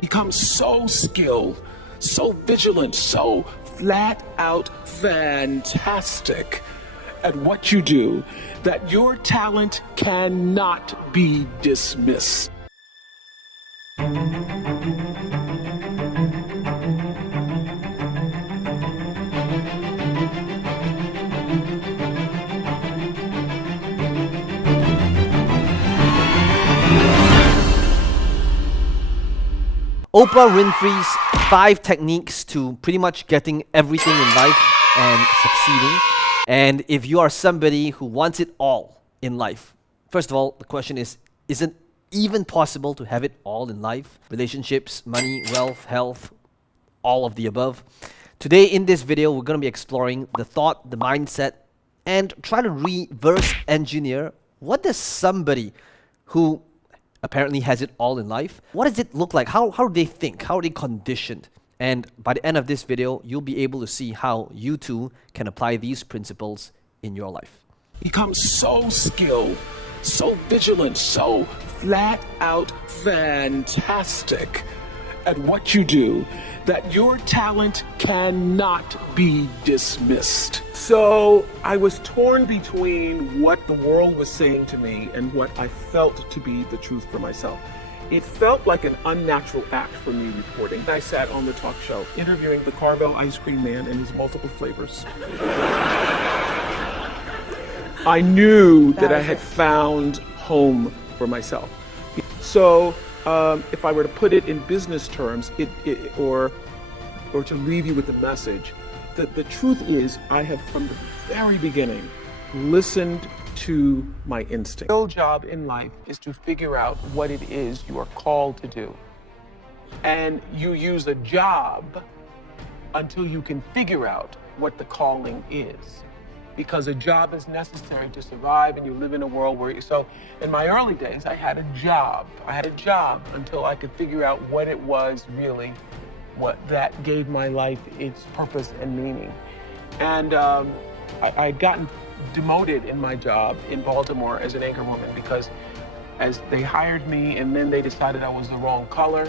Become so skilled, so vigilant, so flat out fantastic at what you do that your talent cannot be dismissed. Oprah Winfrey's 5 techniques to pretty much getting everything in life and succeeding. And if you are somebody who wants it all in life, first of all, the question is it even possible to have it all in life? Relationships, money, wealth, health, all of the above. Today in this video, we're going to be exploring the thought, the mindset, and try to reverse engineer what does somebody who apparently has it all in life, what does it look like? How do they think? How are they conditioned? And by the end of this video, you'll be able to see how you too can apply these principles in your life. Become so skilled, so vigilant, so flat out fantastic at what you do that your talent cannot be dismissed. So I was torn between what the world was saying to me and what I felt to be the truth for myself. It felt like an unnatural act for me reporting. I sat on the talk show interviewing the Carvel ice cream man and his multiple flavors. I knew that I had found home for myself. So if I were to put it in business terms, or to leave you with the message, that the truth is I have from the very beginning listened to my instinct. The real job in life is to figure out what it is you are called to do. And you use a job until you can figure out what the calling is. Because a job is necessary to survive, and you live in a world where so in my early days, I had a job. I had a job until I could figure out what it was really, what that gave my life its purpose and meaning. And I'd gotten demoted in my job in Baltimore as an anchor woman because as they hired me and then they decided I was the wrong color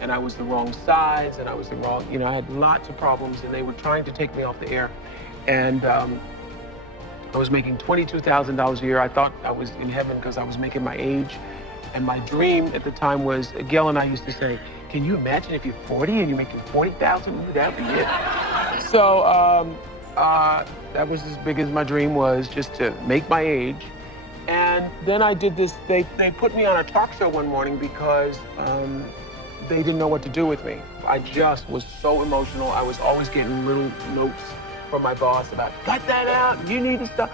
and I was the wrong size and I was the wrong, I had lots of problems and they were trying to take me off the air. And I was making $22,000 a year. I thought I was in heaven because I was making my age. And my dream at the time was, Gail and I used to say, can you imagine if you're 40 and you're making $40,000? Ooh, that'd be it. So that was as big as my dream was, just to make my age. And then I did this, they put me on a talk show one morning because they didn't know what to do with me. I just was so emotional. I was always getting little notes from my boss about, cut that out, you need to stop.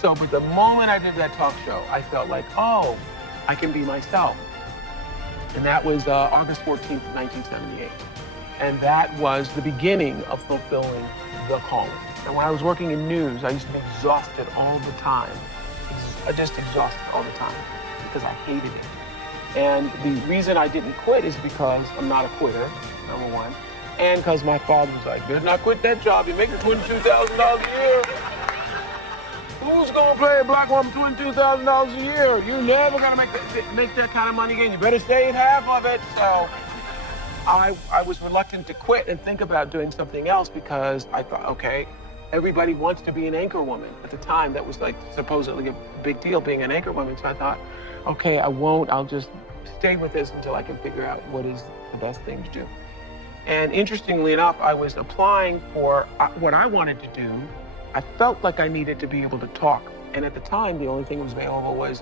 So, but the moment I did that talk show, I felt like, oh, I can be myself. And that was August 14th, 1978. And that was the beginning of fulfilling the calling. And when I was working in news, I used to be exhausted all the time. Just exhausted all the time because I hated it. And the reason I didn't quit is because I'm not a quitter, number one. And because my father was like, better not quit that job. You're making $22,000 a year. Who's gonna play a black woman $22,000 a year? You're never gonna make that kind of money again. You better stay at half of it. So I was reluctant to quit and think about doing something else because I thought, okay, everybody wants to be an anchor woman. At the time, that was like supposedly a big deal, being an anchor woman. So I thought, okay, I'll just stay with this until I can figure out what is the best thing to do. And interestingly enough, I was applying for what I wanted to do. I felt like I needed to be able to talk. And at the time, the only thing that was available was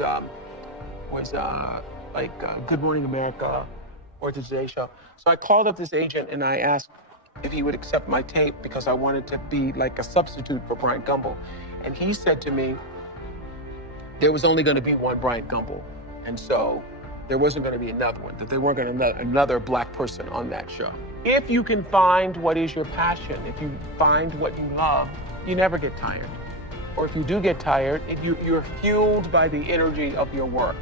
Good Morning America or the Today Show. So I called up this agent and I asked if he would accept my tape because I wanted to be like a substitute for Bryant Gumbel. And he said to me, there was only going to be one Bryant Gumbel. And so there wasn't going to be another one, that they weren't going to another black person on that show. If you can find what is your passion, if you find what you love, you never get tired. Or if you do get tired, you're fueled by the energy of your work.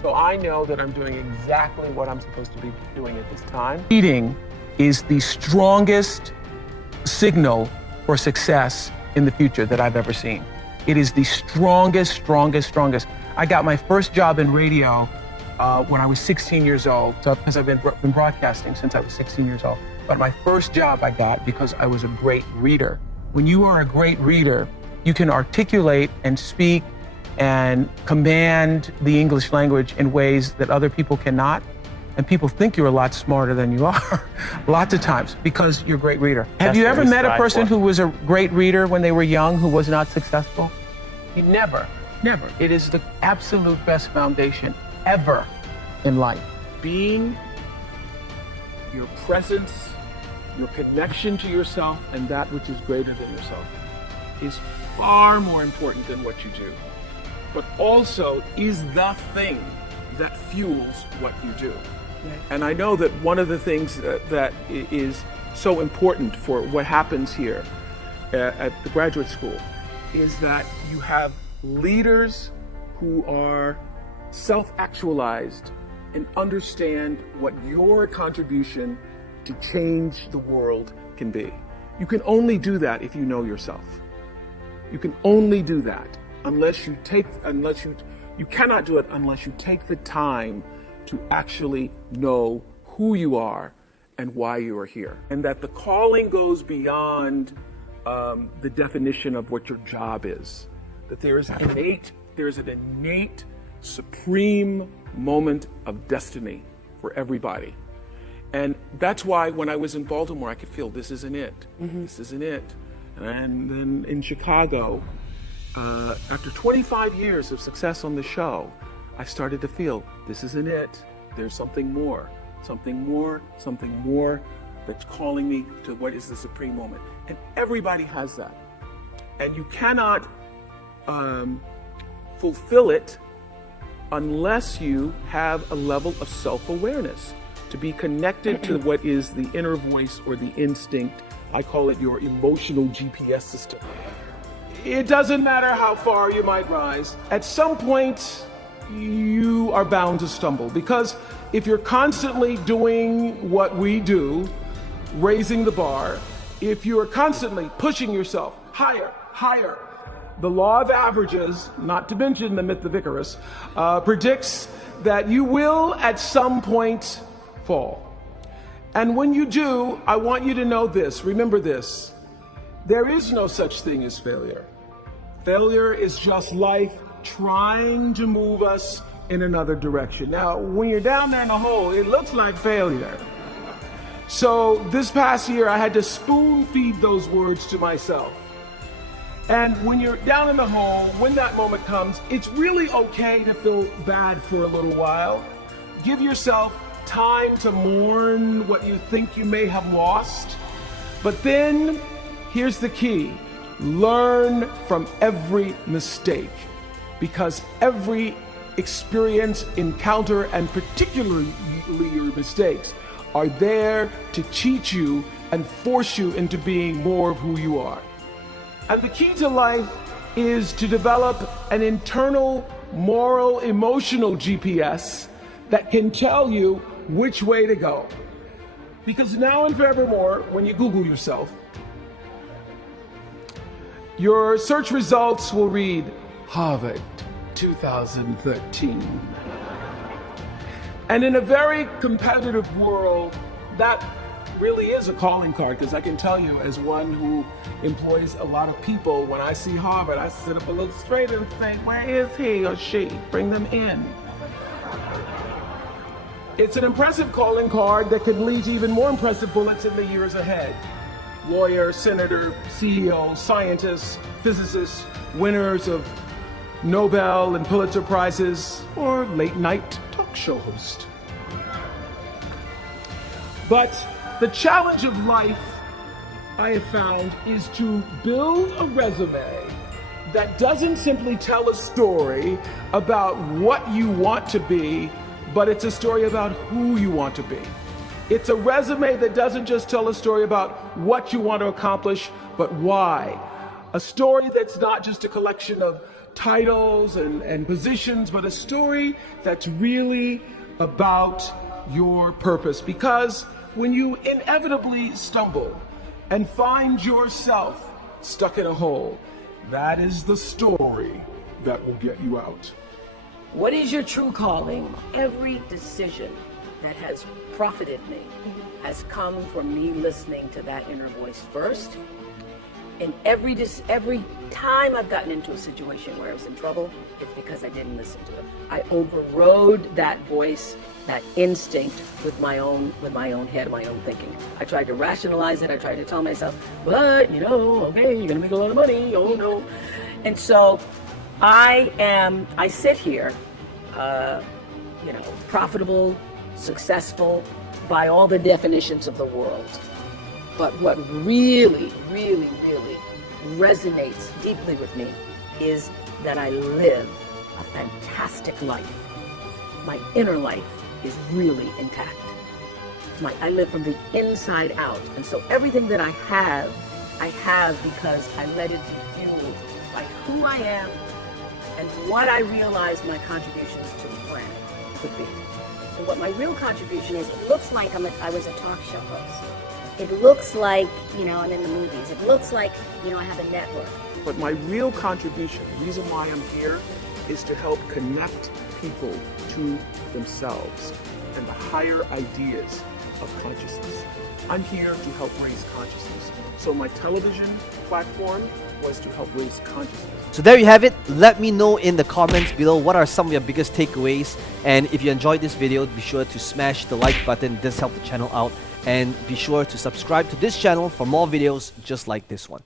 So I know that I'm doing exactly what I'm supposed to be doing at this time. Reading is the strongest signal for success in the future that I've ever seen. It is the strongest. I got my first job in radio when I was 16 years old, because I've been broadcasting since I was 16 years old. But my first job I got because I was a great reader. When you are a great reader, you can articulate and speak and command the English language in ways that other people cannot. And people think you're a lot smarter than you are, lots of times, because you're a great reader. Have you ever met a person who was a great reader when they were young who was not successful? Never. It is the absolute best foundation ever in life. Being, your presence, your connection to yourself, and that which is greater than yourself is far more important than what you do, but also is the thing that fuels what you do. And I know that one of the things that is so important for what happens here at the graduate school is that you have leaders who are self-actualized and understand what your contribution to change the world can be. You can only do that if you know yourself. You can only do that you cannot do it unless you take the time to actually know who you are and why you are here. And that the calling goes beyond the definition of what your job is. That there is an innate, supreme moment of destiny for everybody. And that's why when I was in Baltimore, I could feel this isn't it. This isn't it. And then in Chicago, after 25 years of success on the show, I started to feel this isn't it. There's something more that's calling me to what is the supreme moment. And everybody has that. And you cannot fulfill it unless you have a level of self-awareness, to be connected to what is the inner voice or the instinct. I call it your emotional GPS system. It doesn't matter how far you might rise. At some point, you are bound to stumble, because if you're constantly doing what we do, raising the bar, if you're constantly pushing yourself higher, the law of averages, not to mention the myth of Icarus, predicts that you will at some point fall. And when you do, I want you to know this, remember this, there is no such thing as failure. Failure is just life trying to move us in another direction. Now, when you're down there in the hole, it looks like failure. So this past year, I had to spoon feed those words to myself. And when you're down in the hole, when that moment comes, it's really okay to feel bad for a little while. Give yourself time to mourn what you think you may have lost. But then, here's the key. Learn from every mistake, because every experience, encounter, and particularly your mistakes are there to teach you and force you into being more of who you are. And the key to life is to develop an internal, moral, emotional GPS that can tell you which way to go. Because now and forevermore, when you Google yourself, your search results will read Harvard 2013. And in a very competitive world, that really is a calling card, because I can tell you, as one who employs a lot of people, when I see Harvard, I sit up a little straighter and say, where is he or she? Bring them in. It's an impressive calling card that could lead to even more impressive bullets in the years ahead. Lawyer, senator, CEO, scientists, physicists, winners of Nobel and Pulitzer Prizes, or late night talk show host. But the challenge of life, I have found, is to build a resume that doesn't simply tell a story about what you want to be, but it's a story about who you want to be. It's a resume that doesn't just tell a story about what you want to accomplish, but why. A story that's not just a collection of titles and positions, but a story that's really about your purpose. Because when you inevitably stumble and find yourself stuck in a hole, that is the story that will get you out. What is your true calling? Every decision that has profited me has come from me listening to that inner voice first. And every time I've gotten into a situation where I was in trouble, it's because I didn't listen to it. I overrode that voice, that instinct with my own head, my own thinking. I tried to rationalize it. I tried to tell myself, but okay, you're gonna make a lot of money. Oh no. And so I sit here, profitable, successful by all the definitions of the world. But what really, really, really resonates deeply with me is that I live a fantastic life. My inner life is really intact. I live from the inside out. And so everything that I have because I let it be fueled by who I am and what I realize my contributions to the planet could be. So what my real contribution is, It looks like I was a talk show host. It looks like, I'm in the movies. It looks like, I have a network. But my real contribution, the reason why I'm here, is to help connect people to themselves and the higher ideas of consciousness. I'm here to help raise consciousness. So my television platform was to help raise consciousness. So there you have it. Let me know in the comments below what are some of your biggest takeaways. And if you enjoyed this video, be sure to smash the like button. It does help the channel out. And be sure to subscribe to this channel for more videos just like this one.